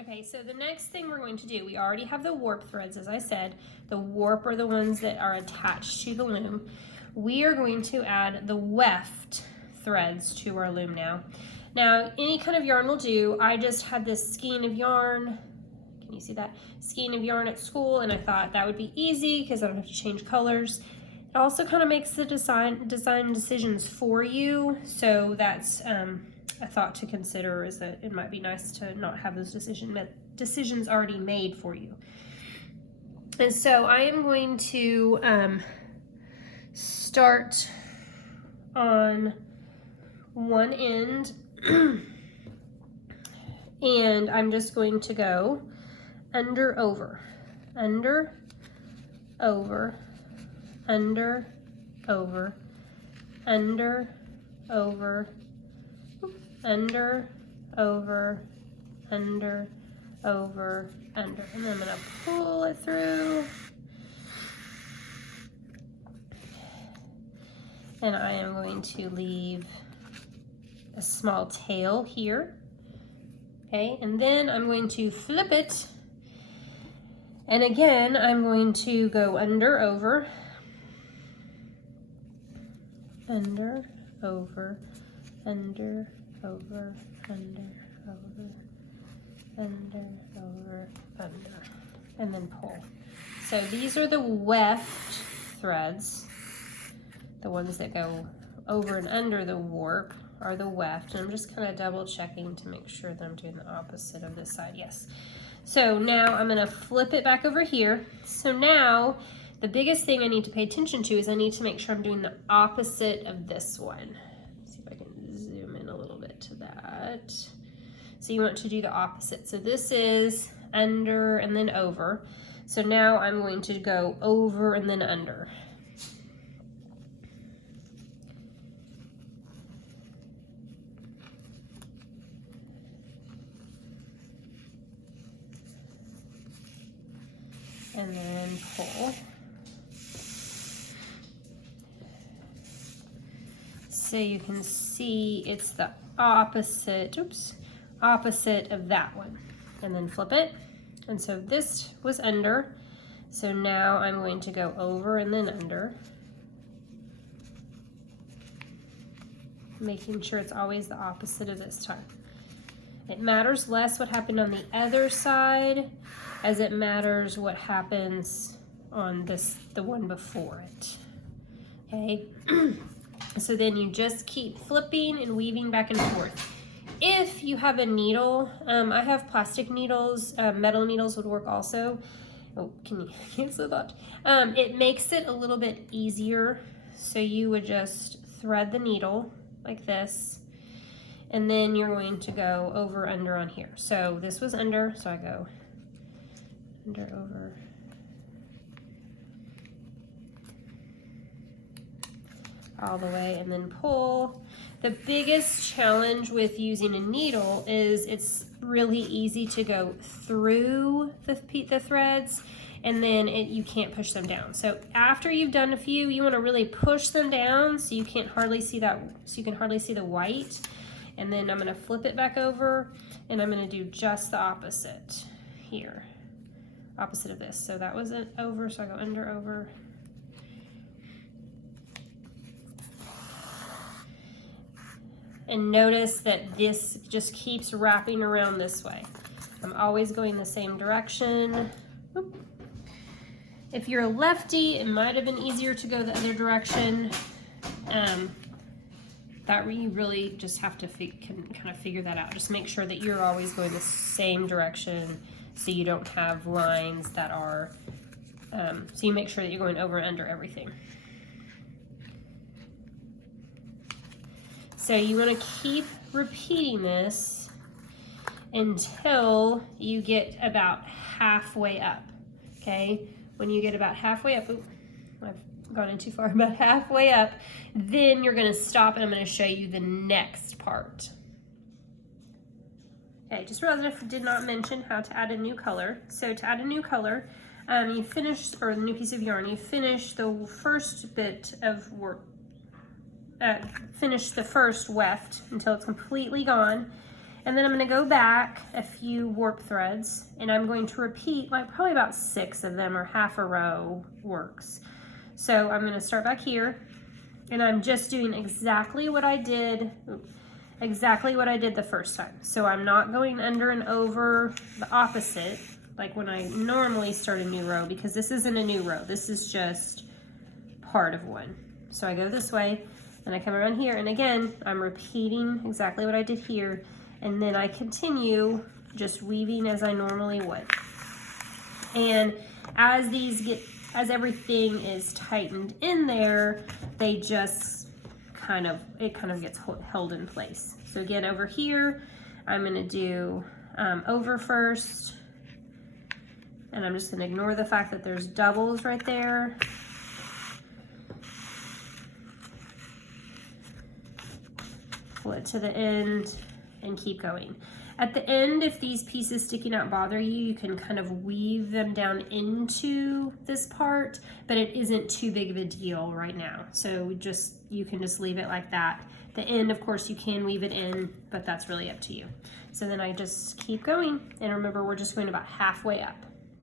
Okay, so the next thing we're going to do, we already have the warp threads, as I said. The warp are the ones that are attached to the loom. We are going to add the weft threads to our loom now. Now, any kind of yarn will do. I just had this skein of yarn. Can you see that? Skein of yarn at school, and I thought that would be easy because I don't have to change colors. It also kind of makes the design decisions for you, so that's a thought to consider, is that it might be nice to not have those decisions already made for you. And so I am going to start on one end and I'm just going to go under, over, under, over, under, over, under, over, under, over, under, over, under. And then I'm gonna pull it through. And I am going to leave a small tail here. Okay, and then I'm going to flip it. And again, I'm going to go under, over, under, over, under, over, under, over, under, over, under, and then pull. So these are the weft threads. The ones that go over and under the warp are the weft. And I'm just kind of double checking to make sure that I'm doing the opposite of this side. Yes. So now I'm going to flip it back over here. So now the biggest thing I need to pay attention to is I need to make sure I'm doing the opposite of this one. Let's see if I can zoom in a little bit to that. So you want to do the opposite. So this is under and then over. So now I'm going to go over and then under. And then pull. So you can see it's the opposite, opposite of that one. And then flip it. And so this was under. So now I'm going to go over and then under. Making sure it's always the opposite of this time. It matters less what happened on the other side as it matters what happens on the one before it. Okay, so then you just keep flipping and weaving back and forth. If you have a needle, I have plastic needles, metal needles would work also. Oh, can you cancel that? It makes it a little bit easier. So you would just thread the needle like this. And then you're going to go over, under on here. So this was under, so I go under, over. All the way, and then pull. The biggest challenge with using a needle is it's really easy to go through the threads, and then you can't push them down. So after you've done a few, you want to really push them down so you can't hardly see that, so you can hardly see the white. And then I'm going to flip it back over, and I'm going to do just the opposite here. Opposite of this. So that was it over, so I go under, over. And notice that this just keeps wrapping around this way. I'm always going the same direction. Oop. If you're a lefty, it might have been easier to go the other direction. That you really just have to kind of figure that out. Just make sure that you're always going the same direction so you don't have lines that are, so you make sure that you're going over and under everything. So you want to keep repeating this until you get about halfway up, okay? When you get about halfway up, oops, I've gone in too far, about halfway up, then you're going to stop and I'm going to show you the next part. Okay, just realized I did not mention how to add a new color. So to add a new color, you finish, or a new piece of yarn, you finish the first bit of work, finish the first weft until it's completely gone, And then I'm going to go back a few warp threads, and I'm going to repeat like probably about 6 of them, or half a row works. So I'm going to start back here, and I'm just doing exactly what I did the first time. So I'm not going under and over the opposite like when I normally start a new row, because this isn't a new row. This is just part of one. So I go this way, and I come around here, and again, I'm repeating exactly what I did here, and then I continue just weaving as I normally would. And as everything is tightened in there, they just it kind of gets held in place. So again, over here, I'm gonna do over first, and I'm just gonna ignore the fact that there's doubles right there. Pull it to the end and keep going. At the end, if these pieces sticking out bother you, you can kind of weave them down into this part, but it isn't too big of a deal right now. So you can just leave it like that. The end, of course, you can weave it in, but that's really up to you. So then I just keep going, and remember, we're just going about halfway up.